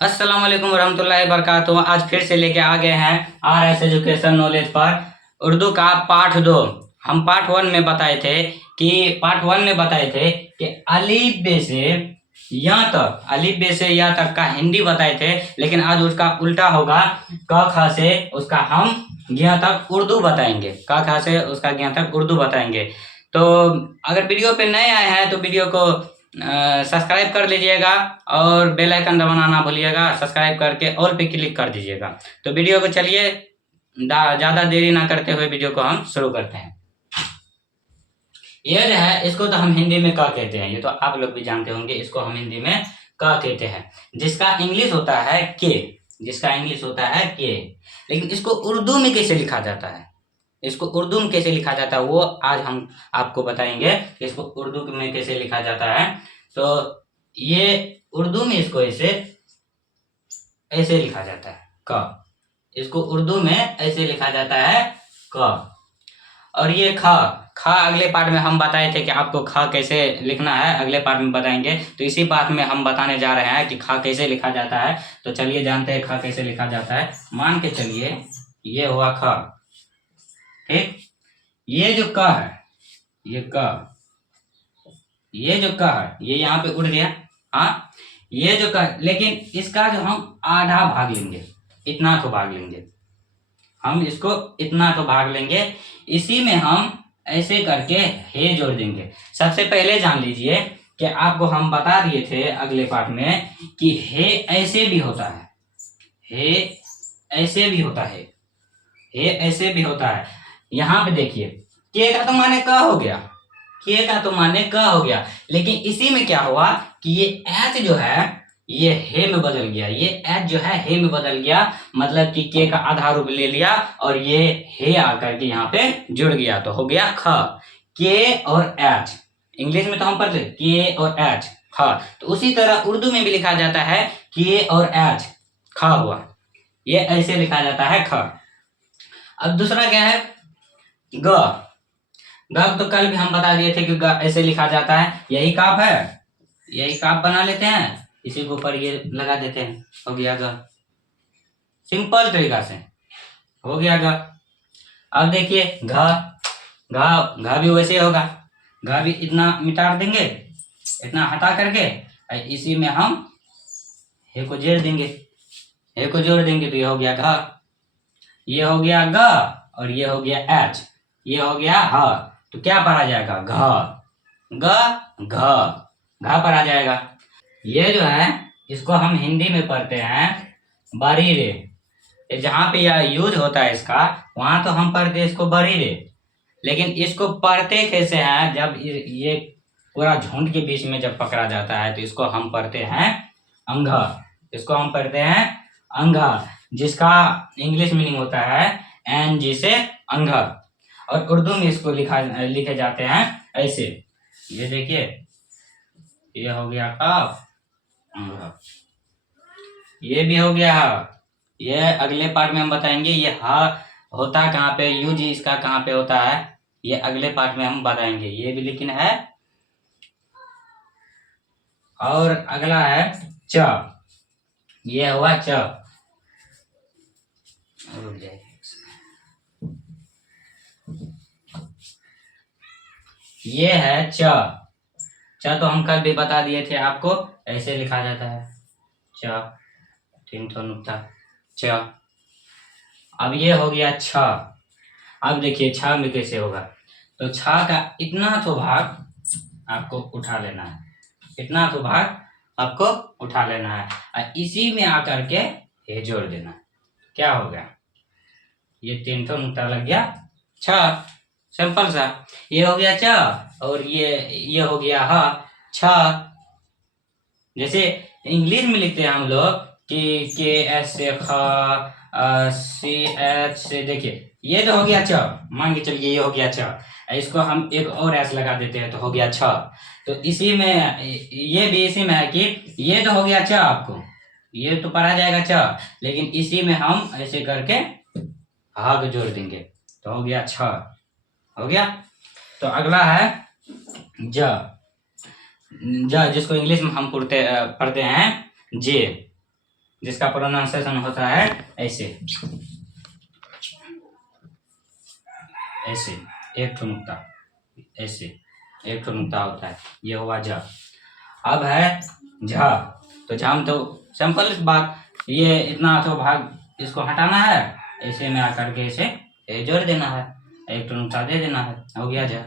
अस्सलाम वालेकुम रहमतुल्लाहि वबरकातुहू। आज फिर से लेके आ गए हैं RS एजुकेशन नॉलेज पर उर्दू का पाठ 2। हम पार्ट वन में बताए थे कि अलीफ बे से या तक का हिंदी बताए थे, लेकिन आज उसका उल्टा होगा। क ख से उसका हम ज्ञ तक उर्दू बताएंगे। क ख से उसका ज्ञ तक उर्दू बताएंगे। तो अगर वीडियो पे नए आए हैं तो वीडियो को सब्सक्राइब कर लीजिएगा और बेल आइकन दबाना ना भूलिएगा। सब्सक्राइब करके ऑल पे क्लिक कर दीजिएगा। तो वीडियो को चलिए ज़्यादा देरी ना करते हुए वीडियो को हम शुरू करते हैं। ये जो है इसको तो हम हिंदी में का कहते हैं, ये तो आप लोग भी जानते होंगे। इसको हम हिंदी में का कहते हैं, जिसका इंग्लिश होता है के। लेकिन इसको उर्दू में कैसे लिखा जाता है, वो आज हम आपको बताएंगे कि इसको उर्दू में कैसे लिखा जाता है। तो ये उर्दू में इसको ऐसे लिखा जाता है क। इसको उर्दू में ऐसे लिखा जाता है क। और ये ख अगले पार्ट में हम बताए थे कि आपको ख कैसे लिखना है, अगले पार्ट में बताएंगे। तो इसी पार्ट में हम बताने जा रहे हैं कि ख कैसे लिखा जाता है। तो चलिए जानते हैं ख कैसे लिखा जाता है। मान के चलिए ये हुआ ख, ठीक। ये जो क है, ये जो क है ये यहाँ पे उड़ गया। हाँ, ये जो क, लेकिन इसका जो हम आधा भाग लेंगे, इतना तो भाग लेंगे हम, इसको इतना तो भाग लेंगे। इसी में हम ऐसे करके हे जोड़ देंगे। सबसे पहले जान लीजिए कि आपको हम बता दिए थे अगले पार्ट में कि हे ऐसे भी होता है, हे ऐसे भी होता है। यहाँ पे देखिए के का तो माने क हो गया, लेकिन इसी में क्या हुआ कि ये एच जो है ये हे में बदल गया। मतलब कि के का आधा रूप ले लिया और ये हे आकर के यहाँ पे जुड़ गया, तो हो गया ख। के और एच, इंग्लिश में तो हम पढ़ते के और एच, ख। तो उसी तरह उर्दू में भी लिखा जाता है के और एच, ख हुआ। ये ऐसे लिखा जाता है ख। अब दूसरा क्या है ग। तो कल भी हम बता दिए थे कि ग ऐसे लिखा जाता है। यही काप बना लेते हैं, इसी के ऊपर ये लगा देते हैं, हो गया ग। सिंपल तरीका से हो गया ग। अब देखिए घ भी वैसे होगा। घ भी इतना मिटा देंगे, इतना हटा करके इसी में हम हे को जोड़ देंगे, तो ये हो गया घ, ये हो गया ग, और ये हो गया एच, ये हो गया ह। तो क्या पर आ जाएगा घ पर आ जाएगा। ये जो है इसको हम हिंदी में पढ़ते हैं बरी रे। जहाँ पे यह यूज होता है इसका, वहां तो हम पढ़ते हैं इसको बरी रे। लेकिन इसको पढ़ते कैसे हैं, जब ये पूरा झुंड के बीच में जब पकड़ा जाता है तो इसको हम पढ़ते हैं अंघ, जिसका इंग्लिश मीनिंग होता है एन जी से अंघ। और उर्दू में इसको लिखे जाते हैं ऐसे। ये देखिए ये हो गया काफ, ये भी हो गया हा। ये अगले पार्ट में हम बताएंगे ये हा होता कहाँ पे, यूज इसका कहाँ पे होता है, ये अगले पार्ट में हम बताएंगे। ये भी लेकिन है। और अगला है च, ये हुआ च। ये है च तो हम कल भी बता दिए थे आपको, ऐसे लिखा जाता है च, तीन तो नुक्ता च। अब ये हो गया छ। अब देखिए छ में कैसे होगा। तो छ का इतना तो भाग आपको उठा लेना है, और इसी में आकर के ये जोड़ देना। क्या हो गया, ये तीन तो नुक्ता लग गया छ। सिंपल सा, ये हो गया च और ये हो गया ह छ। जैसे इंग्लिश में लिखते हैं हम लोग कि के एस से ख, सी एच से, देखिए ये तो हो गया छ। मान के चलिए ये हो गया छ, इसको हम एक और एस लगा देते हैं तो हो गया छ। तो इसी में ये भी इसी में है कि ये तो हो गया छ, आपको ये तो पढ़ा जाएगा छ, लेकिन इसी में हम ऐसे करके हाग जोड़ देंगे तो हो गया छ, हो गया। तो अगला है ज, जिसको इंग्लिश में हम पढ़ते हैं जे। जिसका प्रोनाउंसिएशन होता है ऐसे, ऐसे एक ठो नुक्ता, ऐसे एक ठो नुक्ता होता है, ये हुआ झ। अब है झ, तो झम तो सिंपल बात, ये इतना तो भाग इसको हटाना है, ऐसे में आकर के इसे जोड़ देना है, एक ठो नुक्ता दे देना है, हो गया झ।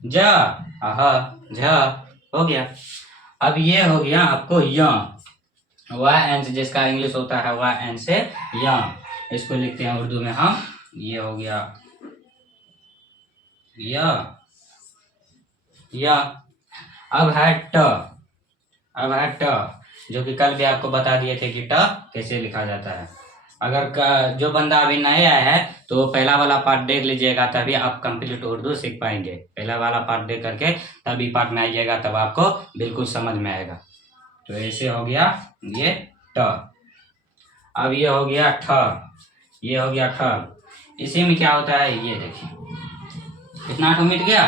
ज झ हो गया। अब ये हो गया आपको य, वाई एन से, जिसका इंग्लिश होता है वाई एन से य, इसको लिखते हैं उर्दू में हम, ये हो गया य। अब है ट, अब है ट, जो कि कल भी आपको बता दिए थे कि ट कैसे लिखा जाता है। अगर जो बंदा अभी नए आया है तो पहला वाला पार्ट देख लीजिएगा, तभी आप कंप्लीट उर्दू सीख पाएंगे। पहला वाला पार्ट देख करके तभी पार्ट में आइएगा, तब आपको बिल्कुल समझ में आएगा। तो ऐसे हो गया ये ट। अब ये हो गया ठ, ये हो गया ठ। इसी में क्या होता है ये देखिए, इतना तो मिट गया,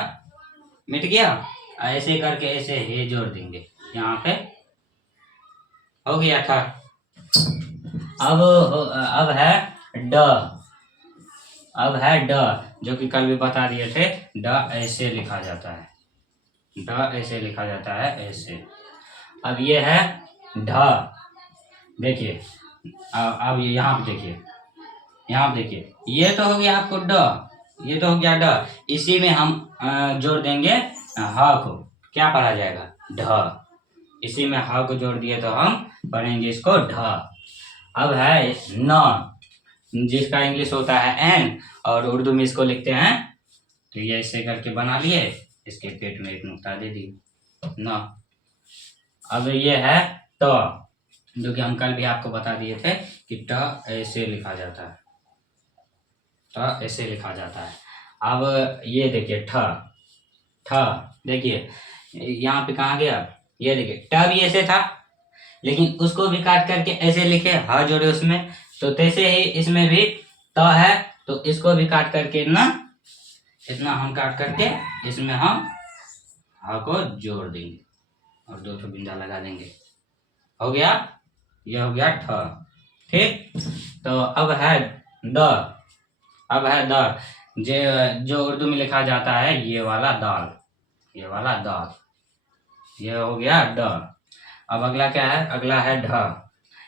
मिट गया। ऐसे करके ऐसे हे जोड़ देंगे, यहाँ पे हो गया था। अब है ड, अब है ड, जो कि कल भी बता दिए थे, ड ऐसे लिखा जाता है, ड ऐसे लिखा जाता है, ऐसे। अब ये है ढ, देखिए अब यहाँ पे देखिए, यहाँ पे देखिए, ये तो हो गया आपको ड, ये तो हो गया ड। इसी में हम जोड़ देंगे ह को, क्या पढ़ा जाएगा ढ। इसी में ह को जोड़ दिए तो हम पढ़ेंगे इसको ढ। अब है न, जिसका इंग्लिश होता है एन, और उर्दू में इसको लिखते हैं, तो ये ऐसे करके बना लिए, इसके पेट में एक नुक्ता दे दिए न। अब ये है त, जो कि हम कल भी आपको बता दिए थे कि ट ऐसे लिखा जाता है, ट ऐसे लिखा जाता है। अब ये देखिए ठ, ठ देखिए यहाँ पे कहाँ गया, ये देखिए ट भी ऐसे था, लेकिन उसको भी काट करके ऐसे लिखे, ह जोड़े उसमें, तो तैसे ही इसमें भी त है, तो इसको भी काट करके ना, इतना हम काट करके इसमें हम ह को जोड़ देंगे और दो ठो बिंदा लगा देंगे, हो गया, यह हो गया ठ। ठीक, तो अब है द, अब है द, जो उर्दू में लिखा जाता है ये वाला दाल, ये वाला दाल, ये हो गया ड। अब अगला क्या है, अगला है ढ।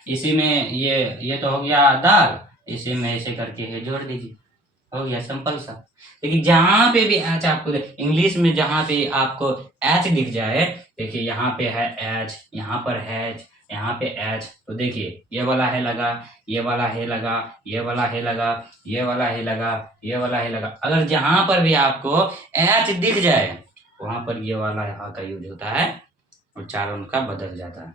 इसी में ये तो हो गया दाल, इसी में ऐसे करके ये जोड़ दीजिए, हो गया सिंपल सा। लेकिन जहां पे भी एच आपको इंग्लिश में जहां पे आपको एच दिख जाए, देखिए यहाँ पे है एच, यहाँ पर है एच, यहाँ पे एच, तो देखिए ये वाला है लगा, ये वाला है लगा, ये वाला है लगा, ये वाला है लगा, ये वाला है लगा। अगर जहां पर भी आपको एच दिख जाए, वहां पर ये वाला यहाँ का यूज होता है और चारों उनका बदल जाता है।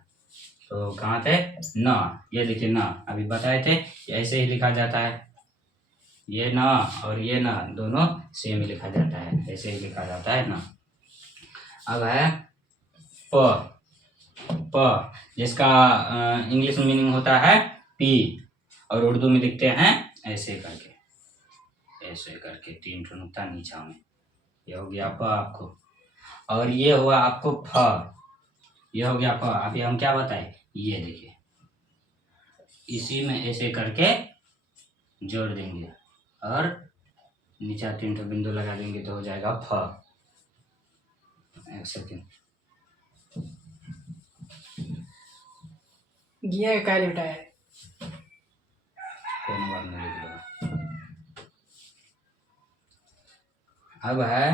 तो कहाँ थे न, ये देखिए न, अभी बताए थे ऐसे ही लिखा जाता है, ये न और ये न दोनों सेम ही लिखा जाता है, ऐसे ही लिखा जाता है न। अब है प, प जिसका इंग्लिश में मीनिंग होता है पी, और उर्दू में लिखते हैं ऐसे करके, ऐसे करके तीन ठो नुक्ता नीचा में, ये हो गया प आपको। और ये हुआ आपको फ, ये हो गया फ। अभी हम क्या बताए, ये देखिए इसी में ऐसे करके जोड़ देंगे और नीचे तीन ठो बिंदु लगा देंगे, तो हो जाएगा फ। एक सेकेंड, गिया का बेटा है, कोनो बात नहीं, लिख दो। अब है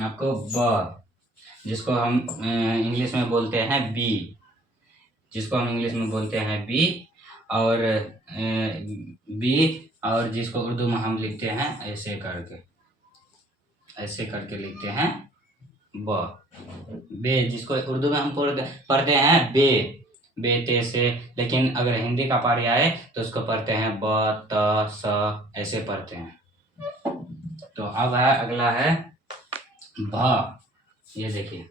आपको ब, जिसको हम इंग्लिश में बोलते हैं बी, जिसको हम इंग्लिश में बोलते हैं बी, और बी, और जिसको उर्दू में हम लिखते हैं ऐसे करके, ऐसे करके लिखते हैं ब, बे, जिसको उर्दू में हम पढ़ते हैं बे, बेते से, लेकिन अगर हिंदी का पारी आए तो उसको पढ़ते हैं ब त स, ऐसे पढ़ते हैं। तो अब है अगला है भ, ये देखिए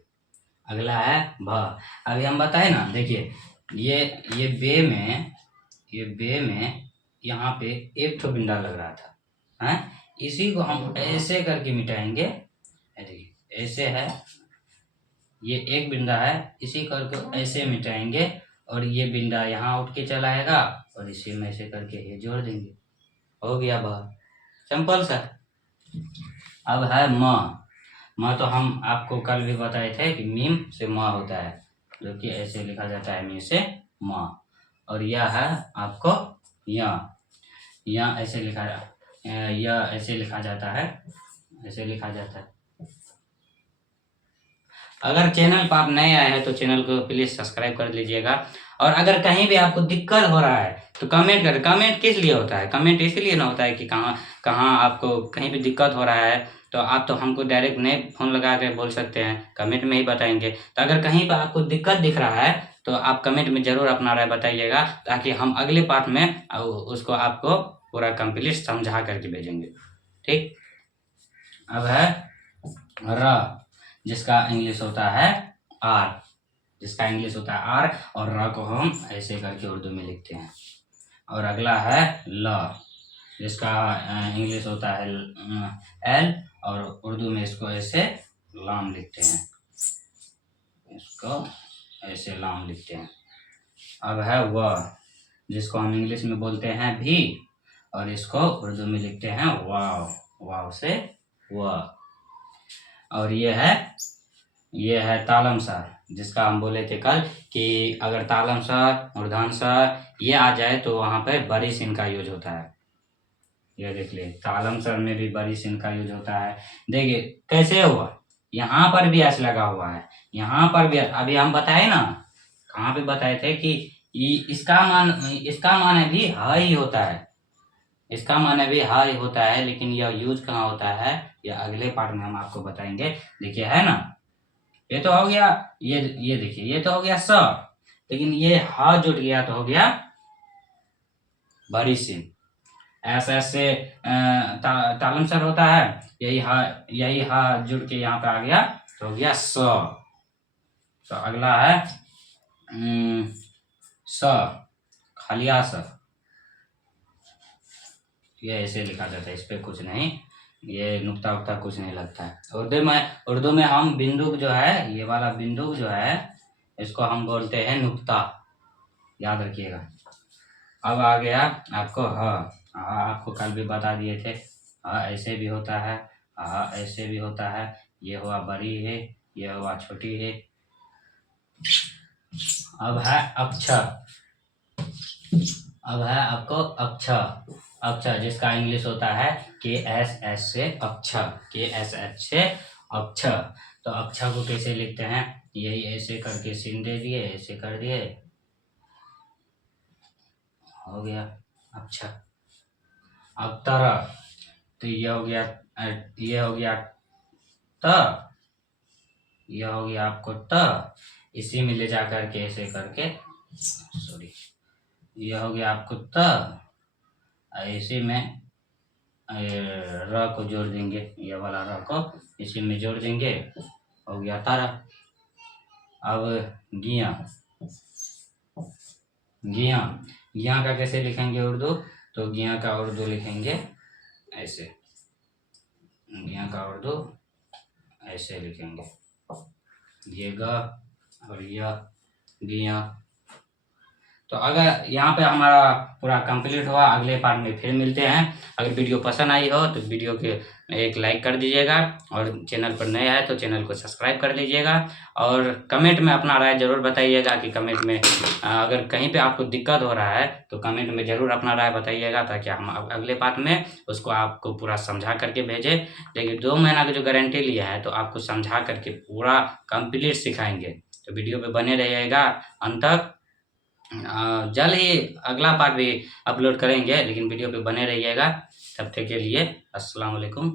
अगला है भ। अभी हम बताए ना, देखिए ये बे में, ये बे में यहाँ पे एक ठो बिंदा लग रहा था, हैं, इसी को हम ऐसे करके मिटाएंगे, देखिए ऐसे है, ये एक बिंदा है, इसी करके ऐसे मिटाएंगे और ये बिंदा यहाँ उठ के चला आएगा और इसी में ऐसे करके हे जोड़ देंगे, हो गया बाहर, सिंपल सा। अब है म तो हम आपको कल भी बताए थे कि मीम से म होता है, जो कि ऐसे लिखा जाता है मीम से म। और यह है आपको या ऐसे लिखा, यह ऐसे लिखा जाता है, ऐसे लिखा जाता है। अगर चैनल पर आप नए आए हैं तो चैनल को प्लीज सब्सक्राइब कर लीजिएगा। और अगर कहीं भी आपको दिक्कत हो रहा है तो कमेंट कर, कमेंट किस लिए होता है, कमेंट इसलिए ना होता है कि कहाँ कहाँ आपको कहीं भी दिक्कत हो रहा है तो आप तो हमको डायरेक्ट नहीं फोन लगा के बोल सकते हैं, कमेंट में ही बताएंगे। तो अगर कहीं पर आपको दिक्कत दिख रहा है तो आप कमेंट में जरूर अपना राय बताइएगा, ताकि हम अगले पार्ट में उसको आपको पूरा कंप्लीट समझा करके भेजेंगे। ठीक, अब है र, जिसका इंग्लिश होता है आर, जिसका इंग्लिश होता है आर, और र को हम ऐसे करके उर्दू में लिखते हैं। और अगला है ल, जिसका इंग्लिश होता है एल, और उर्दू में इसको ऐसे लाम लिखते हैं, इसको ऐसे लाम लिखते हैं। अब है व, जिसको हम इंग्लिश में बोलते हैं भी, और इसको उर्दू में लिखते हैं वाव, वाव से व। और ये है तालम सा, जिसका हम बोले थे कल कि अगर तालम सा, मूर्धन सा ये आ जाए तो वहां पे बड़ी सिन का यूज होता है। ये देख ले, तालम सर में भी बड़ी सिन का यूज होता है। देखिए कैसे हुआ, यहाँ पर भी एस लगा हुआ है, यहाँ पर भी। अभी हम बताए ना, कहाँ पे बताए थे कि इसका मान भी हाई होता है, इसका माने भी हाई होता है, लेकिन यह यूज कहाँ होता है यह अगले पार्ट में हम आपको बताएंगे। देखिए है ना, ये तो हो गया, ये देखिए ये तो हो गया स, लेकिन ये हा जुड़ गया तो हो गया बड़ी सिन। ऐसे ऐसे तालम सर होता है, यही हा जुड़ के यहाँ पे आ गया तो हो गया स। तो अगला है स, खालिया स, ये ऐसे लिखा जाता है, इस पे कुछ नहीं, ये नुक्ता उक्ता कुछ नहीं लगता है। उर्दू में हम बिंदु जो है, ये वाला बिंदु जो है इसको हम बोलते हैं नुक्ता, याद रखिएगा। अब आ गया आपको आपको कल भी बता दिए थे, ऐसे भी होता है, ऐसे भी होता है, ये हुआ बड़ी है, ये हुआ छोटी है। अब है अक्षर, अब है आपको अक्षर, अक्षर जिसका इंग्लिश होता है KSH से अक्षर, KSH से अक्षर। तो अक्षर को कैसे लिखते हैं, यही ऐसे करके सिन दे दिए, ऐसे कर दिए, हो गया अक्षर। अब तर, तो ये हो गया, ये हो गया त, यह हो गया आपको त, इसी में ले जा करके ऐसे करके, सॉरी, यह हो गया आपको त, इसी में र को जोड़ देंगे, ये वाला र को इसी में जोड़ देंगे, हो गया तारा। अब गिया, गिया, गिया का कैसे लिखेंगे उर्दू, तो गिया का उर्दू लिखेंगे ऐसे, गिया का उर्दू ऐसे लिखेंगे, ये ग और यह गिया। तो अगर यहाँ पे हमारा पूरा कंप्लीट हुआ, अगले पार्ट में फिर मिलते हैं। अगर वीडियो पसंद आई हो तो वीडियो के एक लाइक कर दीजिएगा, और चैनल पर नए आए तो चैनल को सब्सक्राइब कर लीजिएगा। और कमेंट में अपना राय जरूर बताइएगा कि कमेंट में अगर कहीं पे आपको दिक्कत हो रहा है तो कमेंट में जरूर अपना राय बताइएगा, ताकि हम अगले पार्ट में उसको आपको पूरा समझा करके भेजें। लेकिन 2 महीना की जो गारंटी लिया है तो आपको समझा करके पूरा कंप्लीट सिखाएंगे। तो वीडियो पे बने रहिएगा अंत तक। जल्द ही अगला पार्ट भी अपलोड करेंगे, लेकिन वीडियो पे बने रहिएगा। तब तक के लिए अस्सलाम वालेकुम।